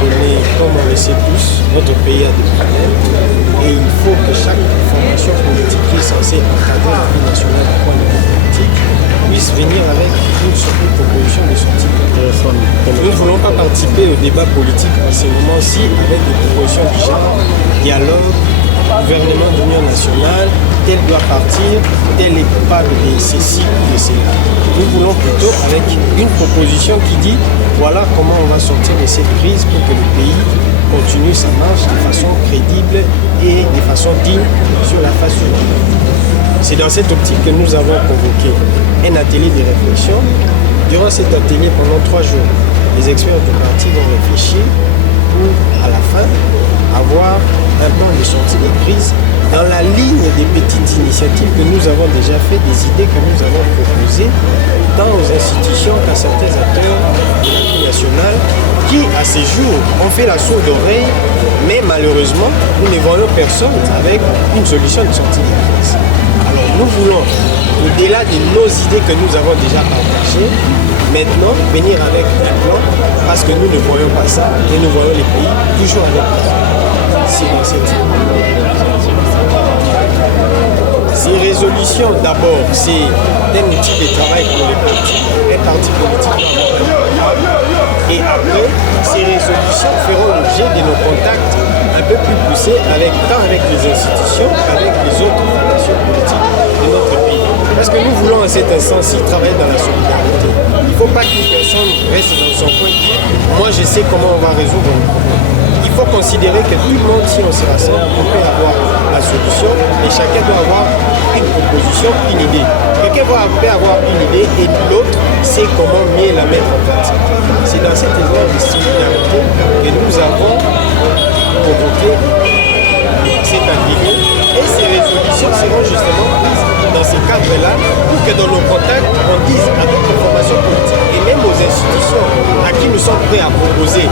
connaît, comme on le sait tous, notre pays a des problèmes et il faut que chaque formation politique qui est censée encadrer la vie nationale du point de vue politique puisse venir avec une proposition de sortie de réforme. Nous ne voulons pas participer au débat politique en ce moment-ci avec des propositions du genre dialogue, gouvernement d'union nationale, tel doit partir, tel n'est pas de ceci ou de cela. Nous voulons plutôt avec une proposition qui dit voilà comment on va sortir de cette crise pour que le pays continue sa marche de façon crédible et de façon digne sur la face du monde. C'est dans cette optique que nous avons convoqué un atelier de réflexion. Durant cet atelier, pendant 3 jours, les experts du parti vont réfléchir pour, à la fin, avoir un plan de sortie de crise dans la ligne des petites initiatives que nous avons déjà fait, des idées que nous avons proposées tant aux institutions qu'à certains acteurs de la vie nationale qui, à ces jours, ont fait la sourde oreille, mais malheureusement, nous ne voyons personne avec une solution de sortie de crise. Alors nous voulons, au-delà de nos idées que nous avons déjà partagées, maintenant venir avec un plan parce que nous ne voyons pas ça et nous voyons les pays toujours avec nous. C'est dans cette Ces résolutions, d'abord, c'est un outil de travail pour les partis, un parti politique. Et après, ces résolutions feront l'objet de nos contacts un peu plus poussés tant avec les institutions qu'avec les autres formations politiques de notre pays. Parce que nous voulons à cet instant-ci travailler dans la solidarité. Il ne faut pas qu'une personne reste dans son coin et dire « moi je sais comment on va résoudre le problème ». Il faut considérer que tout le monde, si on se rassemble, on peut avoir la solution, mais chacun doit avoir une proposition, une idée. Quelqu'un peut avoir une idée et l'autre sait comment mieux la mettre en pratique. C'est dans cet élan de solidarité que nous avons convoqué cet atelier et ces résolutions seront justement prises dans ce cadre-là pour que dans nos contacts, on dise à d'autres formations politiques et même aux institutions à qui nous sommes prêts à proposer